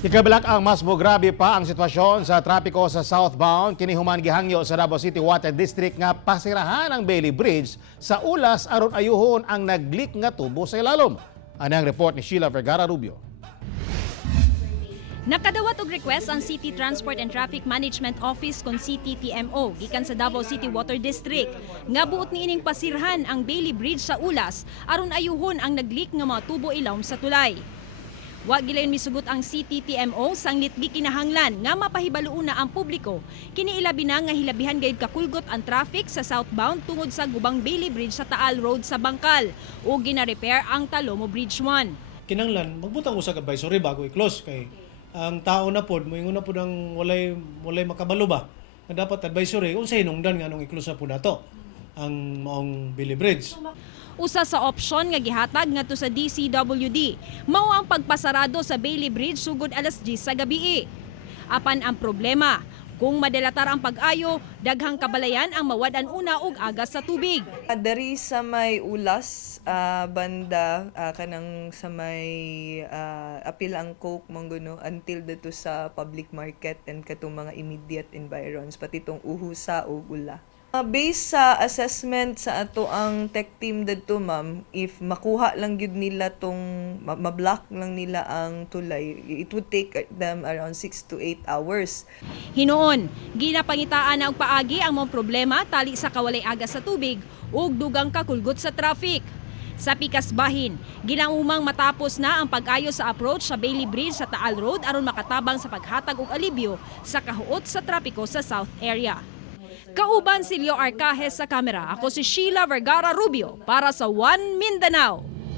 Ikabalak ang mas mograbe pa ang sitwasyon sa trapiko sa southbound kini human gihangyo sa Davao City Water District nga pasirahan ang Bailey Bridge sa ulas aron ayuhon ang naglik nga tubo sa ilalom. Ano ang report ni Sheila Vergara Rubio. Nakadawat og request ang City Transport and Traffic Management Office kon CTTMO gikan sa Davao City Water District nga buot niining pasirhan ang Bailey Bridge sa ulas aron ayuhon ang naglik nga mga tubo ilawom sa tulay. Wa gilayon misugot ang CTTMO sang litbi kinahanglan nga mapahibaluon na ang publiko kini ilabi na nga hilabihan gayud kakulgot ang traffic sa southbound tungod sa gubang Bailey Bridge sa Taal Road sa Bangkal o gina-repair ang Talomo Bridge 1. Kinanglan magbutang usag advisory bago i-close kay ang tao na pod moingon na pod ang walay makabalo ba nga dapat advisory unsay hinungdan nga nung i-close na pod nato ang maong Bailey Bridge. Usa sa opsyon nga gihatag ngadto sa DCWD mao ang pagpasarado sa Bailey Bridge sugod alas 10 sa gabii. Apan ang problema, kung madalatar ang pag-ayo, daghang kabalayan ang mawad-an una og agas sa tubig. Dari sa may ulas banda kanang sa may apil ang coke mangguno until dito sa public market and katong mga immediate environs pati tong uhusa o ula. Based sa assessment sa ato ang tech team dito ma'am, if makuha lang gyud nila tong ma-block lang nila ang tulay, it would take them around 6 to 8 hours. Hinuon, ginapangitaan na og paagi ang mga problema tali sa kawalay agas sa tubig ug dugang kakulgot sa traffic. Sa pikas bahin, ginangumang matapos na ang pag-ayo sa approach sa Bailey Bridge sa Taal Road aron makatabang sa paghatag og alibyo sa kahuot sa trapiko sa South area. Kauban si Leo Arcajes sa kamera. Ako si Sheila Vergara Rubio para sa One Mindanao.